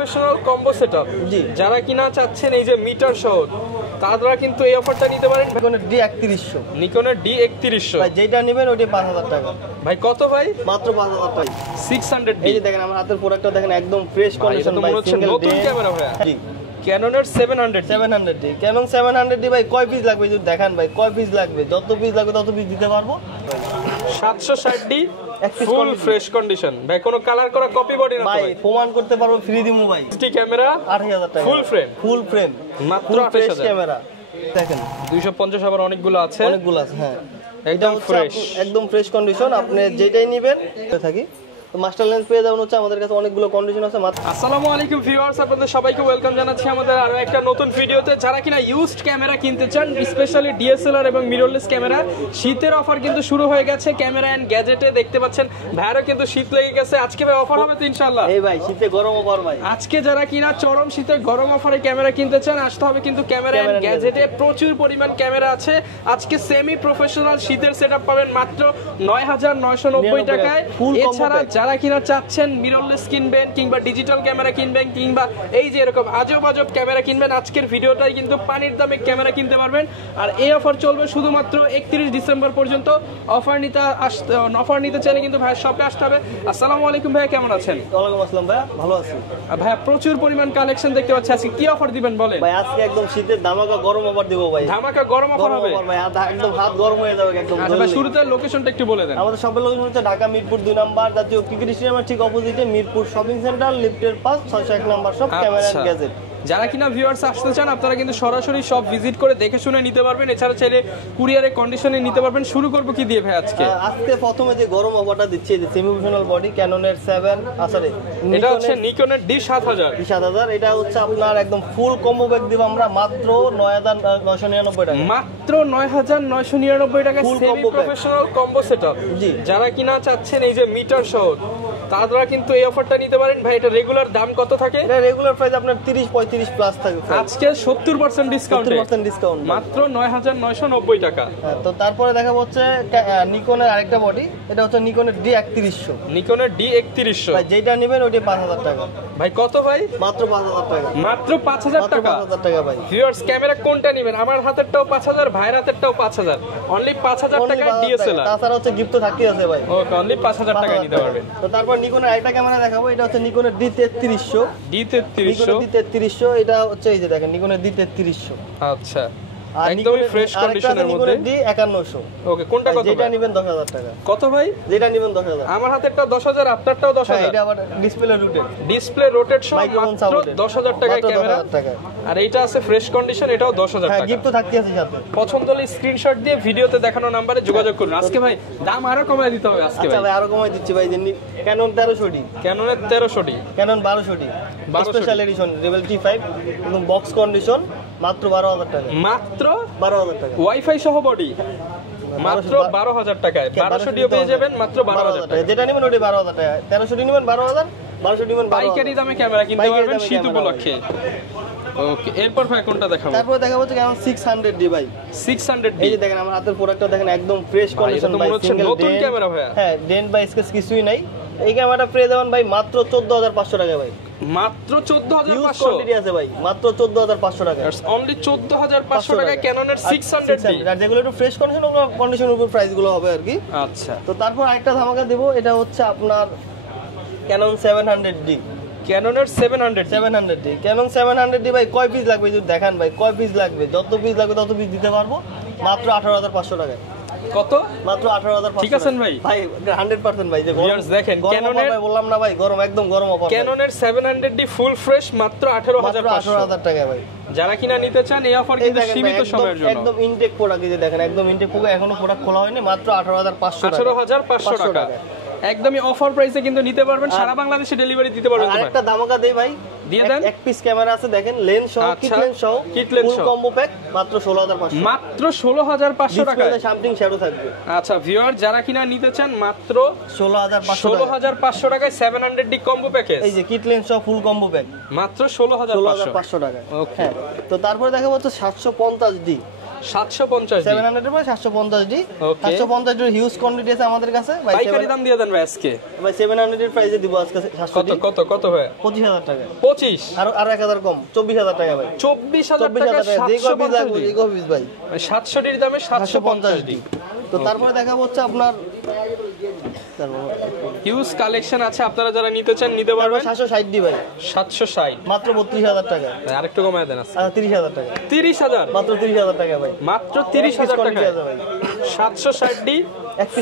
Professional combo setup জি যারা কিনা চাচ্ছেন এই যে মিটার সহ তারা কিন্তু এই অফারটা নিতে পারেন। নিকনের D3100 ভাই যেটা নেবেন ওইটা 5000 টাকা। ভাই কত ভাই? মাত্র 5000 টাকা। 600D। এই যে দেখেন আমার হাতের প্রোডাক্টটা দেখেন একদম ফ্রেশ কন্ডিশন ভাই, সিঙ্গেল নতুন ক্যামেরা ভাই। জি ক্যাননের 700D। ক্যানন 700D ভাই কয় পিস লাগবে যদি দেখান ভাই, কয় পিস লাগবে? যত পিস লাগবে তত পিস দিতে পারবো। 760D ফুল ফ্রেশ কন্ডিশন ভাই, কোনো কালার করা কপি বডি না ভাই, প্রমাণ করতে পারবো, ফ্রি দিমু ভাই। ক্যামেরা 8000 টাকা ফুল ফ্রেম মাত্র 28000 ক্যামেরা দেখেন। 250 আবার অনেকগুলো আছে হ্যাঁ একদম ফ্রেশ, একদম ফ্রেশ কন্ডিশন। আপনি যেটাই নেবেন থাকি তো মাস্টার লেন্স পেয়ে যাবেন হচ্ছে আমাদের কাছে অনেকগুলো কন্ডিশন আছে। আসসালামু আলাইকুম ভিউয়ার্স, আপনাদের সবাইকে ওয়েলকাম জানাচ্ছি আমাদের আরো একটা নতুন ভিডিওতে। যারা কিনা ইউজড ক্যামেরা কিনতে চান, স্পেশালি ডিএসএলআর এবং মিররলেস ক্যামেরা, শীতের অফার কিন্তু শুরু হয়ে গেছে ক্যামেরা এন্ড গ্যাজেটে। দেখতে পাচ্ছেন ভাইয়ারও কিন্তু শীত লেগে গেছে, আজকে ভাই অফার হবে তো ইনশাআল্লাহ। এই ভাই শীতে গরম অফার ভাই, আজকে যারা কিনা চরম শীতে গরম অফারে ক্যামেরা কিনতে চান আসতে হবে কিন্তু ক্যামেরা এন্ড গ্যাজেটে। প্রচুর পরিমাণ ক্যামেরা আছে আজকে। সেমি প্রফেশনাল শীতের সেটআপ পাবেন মাত্র 9990 টাকায়। এছাড়া যারা কিনা চাচ্ছেন মিররলেস কিনবেন কিংবা ডিজিটাল ক্যামেরা কিনবেন কিংবা এই যে এরকম আজব আজব ক্যামেরা কিনবেন, আজকের ভিডিওটাই কিন্তু পানির দামে ক্যামেরা কিনতে পারবেন। আর এই অফার চলবে শুধুমাত্র 31 ডিসেম্বর পর্যন্ত। অফার নিতে চাইলে কিন্তু ভাইয়ের শপে আসতে হবে। আসসালামু আলাইকুম ভাইয়া, কেমন আছেন? ওয়ালাইকুম আসসালাম ভাইয়া, ভালো আছি ভাইয়া। প্রচুর পরিমাণ কালেকশন দেখতে পাচ্ছি, আজকে কি অফার দিবেন বলেন? ভাই আজকে একদম শীতের ধামাকা গরম অফার দিব ভাই। ধামাকা গরম অফার হবে ভাই, একদম হাত গরম হয়ে যাবে একদম। আচ্ছা ভাই, শুরুতে লোকেশনটা একটু বলে দেন। আমাদের শপের লোকেশন হচ্ছে ঢাকা মিরপুর 2 নাম্বার জাতীয় ক্রিকেট স্টেডিয়ামের ঠিক অপোজিটে মিরপুর শপিং সেন্টার, লিফটের পাশ 601 number shop, camera and gadget. যারা কিনা ভিউয়ার্স আসতে চান আপনারা কিন্তু সরাসরি সব ভিজিট করে দেখে শুনে নিতে পারবেন। এছাড়া চাইলে কুরিয়ারে কন্ডিশনে নিতে পারবেন। শুরু করব কি দিয়ে ভাই আজকে? আজকে প্রথমে যে গরম অফারটা দিচ্ছি যে সেমি প্রফেশনাল বডি ক্যাননের 7 সরি এটা হচ্ছে নিকনের D7000। এটা হচ্ছে আপনার একদম ফুল কম্বো প্যাক দিব আমরা মাত্র 9999 টাকা। মাত্র 9999 টাকা সেমি প্রফেশনাল কম্বো সেটআপ জি যারা কিনা চাচ্ছেন এই যে মিটার সহ তারা কিন্তু এই অফারটা নিতে পারেন। ভাই এটা রেগুলার দাম কত থাকে? এটা রেগুলার প্রাইস আপনার 30-35 প্লাস থাকে। আজকে 70% ডিসকাউন্ট মাত্র 9990 টাকা। তো তারপরে দেখা হচ্ছে নিকনের আরেকটা বডি, এটা হচ্ছে নিকনের D3100। নিকনের D3100 ভাই যেটা নেবেন ওইটা 5000 টাকা। ভাই কত ভাই? মাত্র 5000 টাকা। মাত্র 5000 টাকা। 5000 টাকা ভাই। ভিউয়ার্স ক্যামেরা কোনটা নেবেন? আমার হাতেরটাও 5000, ভাইয়ের হাতেরটাও 5000। অনলি 5000 টাকা ডিএসএলআর। তাছাড়া হচ্ছে গিফট তো থাকতেই আছে ভাই। ওকে, অনলি 5000 টাকা নিতে পারবেন। তো তারপর নিকনের আরেকটা ক্যামেরা দেখাবো, এটা হচ্ছে নিকনের D3300। এটা হচ্ছে এই যে দেখেন নিকনের D3300। আচ্ছা, একদমই ফ্রেশ কন্ডিশনের মধ্যে। D5100। ওকে, কোনটা কত? যেটা নেবেন 10000 টাকা। কত ভাই? যেটা নেবেন 10000। আমার হাতেরটা 10000, আপনারটাও 10000। এটা আবার ডিসপ্লে রোটেট সহ মাত্র 10000 টাকায় ক্যামেরা। আর এইটা আছে ফ্রেশ কন্ডিশন, এটাও 10000 টাকা। হ্যাঁ, গিফট তো থাকতেই আছে সাথে। পছন্দ হলে স্ক্রিনশট দিয়ে ভিডিওতে দেখানো নম্বরে যোগাযোগ করুন। আজকে ভাই দাম আরো কমায় দিতে হবে আজকে ভাই। আচ্ছা ভাই, আরো কমাই দিচ্ছি ভাই। ক্যানন 1300D, ক্যাননের 1300D, Canon 1200D special edition level T5 এবং বক্স কন্ডিশন মাত্র 12000 টাকা। মাত্র 12000 টাকা। ওয়াইফাই সহ বডি মাত্র 12000 টাকায়। 1200ডিও পেয়ে যাবেন মাত্র 12000 টাকা। যেটা নেবেন ওটা 12000 টাকা। 1300D নেবেন 12000, 1200D নেবেন 12000। পাইকারি দামে ক্যামেরা কিনতে পারবেন শীত উপলক্ষে। ওকে, এরপর ভাই কোনটা দেখাবো? তারপর দেখাবো হচ্ছে কেমন 600D ভাই। 600D। এই যে দেখেন আমার হাতের প্রোডাক্টটা দেখেন একদম ফ্রেশ কন্ডিশন ভাই, সিঙ্গেল নতুন ক্যামেরা ভাই। হ্যাঁ, ডেন্ট বা স্কেচ কিছুই নাই। এই ক্যামেরাটা পেয়ে যাবেন ভাই মাত্র 14500 টাকা ভাই। মাত্র 14500 ইউজ কোয়ান্টিটি আছে ভাই, মাত্র 14500 টাকা। অনলি 14500 টাকায় ক্যাননের 600D। আর যেগুলো একটু ফ্রেশ কন্ডিশনের উপর প্রাইস গুলো হবে আর কি। আচ্ছা, তো তারপর আরেকটা ধামাকা দেব, এটা হচ্ছে আপনার Canon 700D। ক্যাননের 700D। Canon 700D ভাই কয় পিস লাগবে যদি দেখান ভাই, কয় পিস লাগবে? যত পিস লাগবে তত পিস দিতে পারবো মাত্র 18500 টাকায়। কত? মাত্র 18500। ঠিক আছেন ভাই? ভাই 100% ভাই। যে ভিউয়ার্স দেখেন ক্যাননের ভাই বললাম না ভাই, গরম একদম গরম অফার। ক্যাননের 700D ফুল ফ্রেশ মাত্র 18500 টাকা ভাই। যারা কিনা নিতে চান এই অফার কিন্তু সীমিত সময়ের জন্য। একদম ইনটেক প্রোডাক্ট এই যে দেখেন, একদম ইনটেক প্রোডাক্ট, এখনো প্রোডাক্ট খোলা হয়নি, মাত্র 18500 টাকা। একদমই অফার প্রাইসে কিন্তু নিতে পারবেন, সারা বাংলাদেশে ডেলিভারি দিতে পারবেন। আরেকটা ধামাকা দেই ভাই, দিয়ে দেন। এক পিস ক্যামেরা আছে দেখেন, লেন্স সহ, কিট লেন্স সহ কম্বো প্যাক মাত্র 16500। মাত্র 16500 টাকা। ডিসপ্লেতে সামথিং শ্যাডো থাকবে। আচ্ছা ভিউয়ার যারা কিনা নিতে চান মাত্র 16500 টাকায় 700D কম্বো প্যাকেজ। এই যে কিট লেন্স সহ ফুল কম্বো প্যাক মাত্র 16500 টাকা। ওকে, তো তারপরে দেখা হচ্ছে 750D। 750 700 এর ভাই 750 ডি 750 এর হিউজ কোয়ান্টিটি আছে আমাদের কাছে ভাই। পাইকারি দাম দিয়ে দেন ভাই আজকে ভাই 700 এর প্রাইসে দিব আজকে 700 ডি। কত ভাই? 25000 টাকা। 25 আর 1000 কম 24000 টাকা ভাই। 24000 টাকা 750 ইকো পিস ভাই 700 ডির দামে 750 ডি। তো তারপরে দেখাবো হচ্ছে আপনার হিউজ কালেকশন আছে, আপনারা যারা নিতে চান নিতে পারবেন। 760 ডি ভাই 760 মাত্র 32000 টাকা। আরেকটু কমায় দেন আজকে। 30000 টাকা। 30000 মাত্র 30000 টাকা ভাই। মাত্র 30000 টাকা ভাই। 760 ডি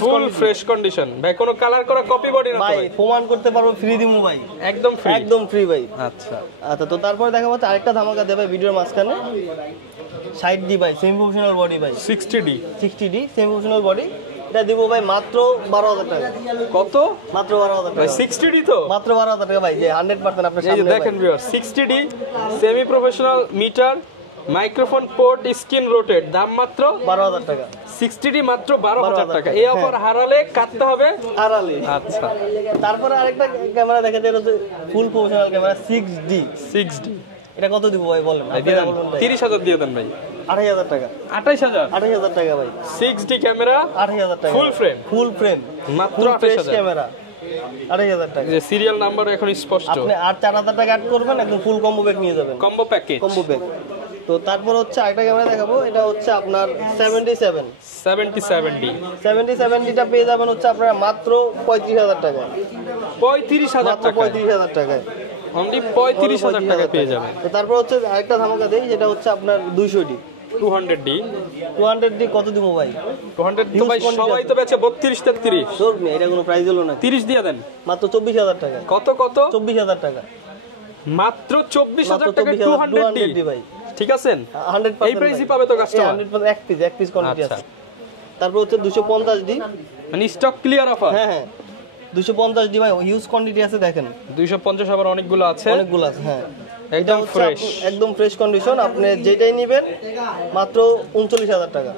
ফুল ফ্রেশ কন্ডিশন ভাই, কোনো কালার করা কপি বডি না তো ভাই? ভাই প্রমাণ করতে পারবো, ফ্রি দিমু ভাই, একদম ফ্রি। একদম ফ্রি ভাই। আচ্ছা আচ্ছা, তো তারপরে দেখা হচ্ছে আরেকটা ধামাকা দেবে ভিডিওর মাঝখানে। 60 ডি ভাই সেমি প্রফেশনাল বডি ভাই। 60 D 60 D semi professional body, এটা দিব ভাই মাত্র 12000 টাকা। কত? মাত্র 12000 ভাই টাকা। 60 ডি তো মাত্র 12000 টাকা ভাই, যে 100% আপনার এই যে সামনে দেখেন viewer, 60 D semi professional metre microphone port screen rotate, দাম মাত্র 12000 টাকা। 60 ডি মাত্র 12000 টাকা। এই অফার হারালে কাটতে হবে আড়ালি। আচ্ছা তারপরে আরেকটা ক্যামেরা দেখা যায়, হচ্ছে ফুল প্রফেশনাল ক্যামেরা 6D। 6D এটা কত দিব ভাই বলেন? 30000 দিয়ে দেন ভাই। 28000 টাকা। 28000 28000 টাকা ভাই। 6D ক্যামেরা 28000 টাকা। ফুল ফ্রেম মাত্র 28000 28000 ক্যামেরা 28000 টাকা। যে সিরিয়াল নাম্বার এখন স্পষ্ট। আপনি আর 4000 টাকা অ্যাড করবেন, একদম ফুল কম্বো প্যাক নিয়ে যাবেন। Combo package combo pack. তো তারপর হচ্ছে আরেকটা ক্যামেরা দেখাবো, এটা হচ্ছে আপনার 77D টা পেয়ে যাবেন হচ্ছে আপনারা মাত্র 35000 টাকা। 35000 মাত্র টাকা 35000 টাকায়। অনলি 35000 টাকা পেয়ে যাবেন। তো তারপর হচ্ছে আরেকটা ধামাকা দেই, যেটা হচ্ছে আপনার 200D 200D 200D কত দিব ভাই? 200 তো ভাই সবাই তো বেচে 32 33। ধর না, এটা কোনো প্রাইস হলো না। 30 দিয়ে দেন। মাত্র 24000 টাকা। কত 24000 টাকা। মাত্র 24000 টাকা 200D ভাই। ঠিক আছেন? 100% এই প্রাইসই পাবে তো কাস্টমার। 100% এক পিস কোয়ান্টিটি আছে। তারপর হচ্ছে 250D, মানে স্টক ক্লিয়ার অফার। হ্যাঁ 250D ভাই, হিউজ কোয়ান্টিটি আছে দেখেন। 250 আবার অনেকগুলো আছে। অনেকগুলো আছে হ্যাঁ। একদম ফ্রেশ, একদম ফ্রেশ কন্ডিশন। আপনি যেটাই নেবেন মাত্র 39000 টাকা।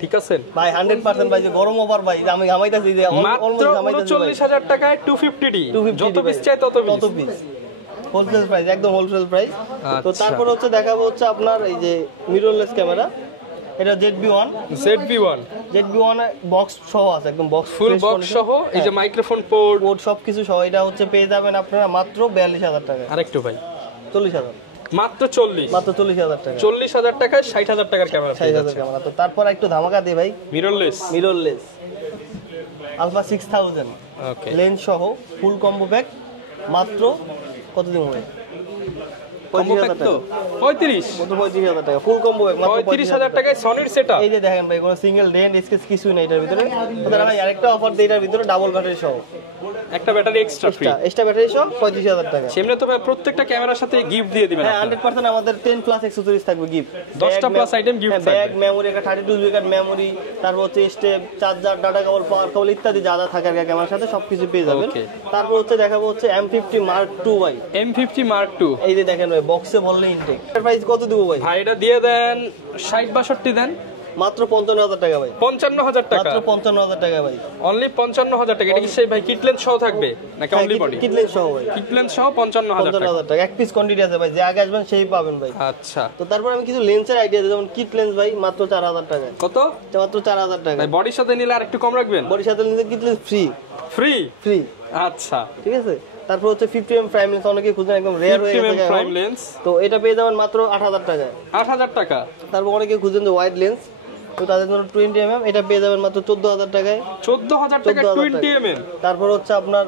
ঠিক আছেন ভাই 100% ভাই, যে গরম ওভার ভাই, আমি ঘামাইতাছি যে মাত্র 39000 টাকায় 250D, যত পিস চাই তত পিস। হোলসেল প্রাইস, একদম হোলসেল প্রাইস। তো আচ্ছা। তারপর হচ্ছে দেখাবো হচ্ছে আপনার এই যে মিররলেস ক্যামেরা, এটা ZB1 বক্স সহ আছে, একদম বক্স ফুল বক্স সহ। এই যে মাইক্রোফোন পোর্ট সবকিছু সহ, এটা হচ্ছে পেয়ে যাবেন আপনারা মাত্র 42000 টাকা। আরেকটু ভাই 40000 মাত্র 40 40000 টাকা। 40000 টাকায় 60000 টাকার ক্যামেরা পেয়ে 60000 যাচ্ছে। ক্যামেরা। তো তারপর একটু ধামাকা দিই ভাই, মিররলেস আলফা 6000 ওকে লেন্স সহ ফুল কম্বো প্যাক, মাত্র কত দিন ভাই? কম্বো প্যাক তো 35 35000 টাকা ফুল কম্বো প্যাক, মাত্র 35000 টাকায় সনির সেটআপ। এই যে দেখেন ভাই, কোনো সিঙ্গেল ডেন্ট স্কেচ কিছুই নাই এটার ভিতরে। তাহলে ভাই আরেকটা অফার দেই এটার ভিতরে, ডাবল ব্যাটারি সহ, একটা battery extra free. Extra battery সহ 35000 টাকা। সেমনে তো ভাই প্রত্যেকটা ক্যামেরার সাথে গিফট দিয়ে দিবেন হ্যাঁ আপনারা। 100% আমাদের 10 প্লাস অ্যাকসেসরিজ থাকবে গিফট। 10টা প্লাস আইটেম গিফট থাকবে। ব্যাগ, মেমোরি, একটা 32 GB মেমোরি, তারপর হচ্ছে স্টেপ, চার্জার, ডাটা কেবল, পাওয়ার কেবল ইত্যাদি যা যা থাকে আর কি ক্যামেরার সাথে সবকিছু পেয়ে যাবেন। Okay. তারপর হচ্ছে দেখাবো হচ্ছে M50 Mark II ভাই। M50 Mark II এই যে দেখেন ভাই, বক্সে বললে ইনটেক। এর প্রাইস কত দিব ভাই? ভাই এটা দিয়ে দেন 60-62 দেন। মাত্র 55000 টাকা ভাই। 55000 টাকা মাত্র 55000 টাকা ভাই। অনলি 55000 টাকা। এটা কি সেই ভাই কিটলেন্স সহ থাকবে নাকি অনলি বডি? কিটলেন সহ ভাই। কিটলেন্স সহ 55000 টাকা। 55000 টাকা। এক পিস কোয়ান্টিটি আছে ভাই, যে আগে আসবেন সেই পাবেন ভাই। আচ্ছা তো তারপর আমি কিছু লেন্সের আইডিয়া দিই, যেমন কিট লেন্স ভাই মাত্র 4000 টাকা। কত? মাত্র 4000 টাকা। ভাই বডির সাথে নিলে আরেকটু কম রাখবেন? বডির সাথে নিলে কিট লেন্স ফ্রি। ফ্রি আচ্ছা ঠিক আছে। তারপর হচ্ছে 50mm প্রাইম লেন্স, অনেকে খুঁজেন, একদম রেয়ার হয়ে গেছে প্রাইম লেন্স, তো এটা পেয়ে যাবেন মাত্র 8000 টাকা। 8000 টাকা। তারপর অনেকে খুঁজেন যে ওয়াইড লেন্স, তো তাদের জন্য 20mm, এটা পেয়ে যাবেন মাত্র 14000 টাকায়। 14000 টাকা 20mm। তারপর হচ্ছে আপনার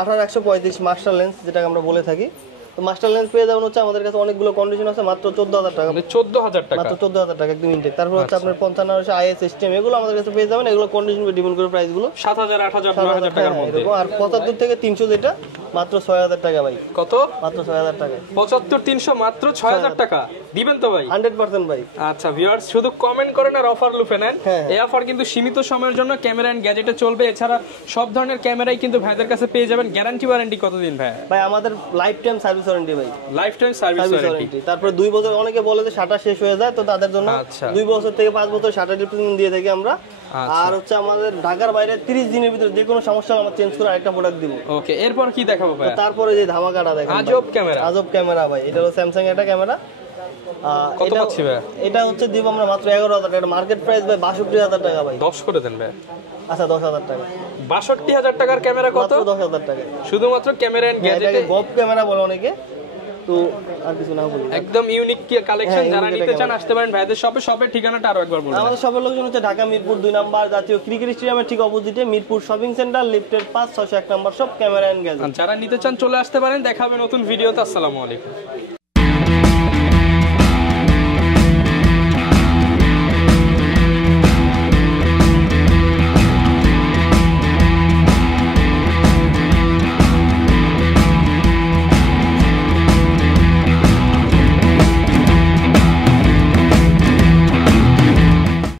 18-135 মাস্টার লেন্স, যেটাকে আমরা বলে থাকি। তো মাস্টার লেন্স পেয়ে যাবেন হচ্ছে আমাদের কাছে অনেকগুলো কন্ডিশন আছে, মাত্র 14000 টাকা। মানে 14000 টাকা, মাত্র 14000 টাকা একদম ইনটেক। তারপর হচ্ছে আপনার 55 IS STM, এগুলো আমাদের কাছে পেয়ে যাবেন। এগুলো কন্ডিশন ডিপেন্ড করে প্রাইস গুলো 7000 8000 9000 টাকার মধ্যে। আর 75 থেকে 300 যেটা মাত্র 6000 টাকা ভাই। কত? মাত্র 6000 টাকা। 75 300 মাত্র 6000 টাকা দিবেন তো ভাই? 100% ভাই। আচ্ছা ভিউয়ার্স, শুধু কমেন্ট করেন আর অফার লুফে নেন। হ্যাঁ। এই অফার কিন্তু সীমিত সময়ের জন্য ক্যামেরা এন্ড গ্যাজেটে চলবে। এছাড়া সব ধরনের ক্যামেরাই কিন্তু ভাইদের কাছে পেয়ে যাবেন। গ্যারান্টি ওয়ারেন্টি কতদিন ভাই? ভাই আমাদের লাইফ টাইম সার্ভিস ওয়ারেন্টি ভাই। Life time service warranty. তারপর 2 বছর, অনেকে বলে যে শাটার শেষ হয়ে যায়, তো তাদের জন্য আচ্ছা। 2 বছর থেকে 5 বছর শাটার রিপ্লেসমেন্ট দিয়ে থাকি আমরা। আচ্ছা। আর হচ্ছে আমাদের ঢাকার বাইরে 30 দিনের ভিতরে যে কোনো সমস্যা আমরা চেঞ্জ করে আরেকটা প্রোডাক্ট দিব। ওকে, এরপর কি দেখাবো ভাই? তারপরে যে ধামাকাটা দেখেন, আজব ক্যামেরা। আজব ক্যামেরা ভাই, এটা হলো স্যামসাং একটা ক্যামেরা, কত পাচ্ছি ভাই? এটা হচ্ছে দিব আমরা মাত্র 11,000 টাকা, মার্কেট প্রাইস ভাই 62,000 টাকা ভাই। 10 করে দেন ভাই। আচ্ছা 10,000 টাকা। 62,000 টাকার ক্যামেরা কত? মাত্র 10,000 টাকা। শুধুমাত্র ক্যামেরা এন্ড গ্যাজেটে গপ ক্যামেরা বলে অনেকে, তো আর কিছু না বলি। একদম ইউনিক কালেকশন, যারা নিতে চান আসতে পারেন ভাইদের শপে। শপের ঠিকানাটা আরো একবার বলুন। আমাদের শপের লোকেশন হচ্ছে ঢাকা মিরপুর 2 নাম্বার জাতীয় ক্রিকেট স্টেডিয়ামের ঠিক অপোজিটে মিরপুর শপিং সেন্টার, লিফটের 5 601 number shop, camera and gadget. যারা নিতে চান চলে আসতে পারেন। দেখা হবে নতুন ভিডিওতে। আসসালামু আলাইকুম।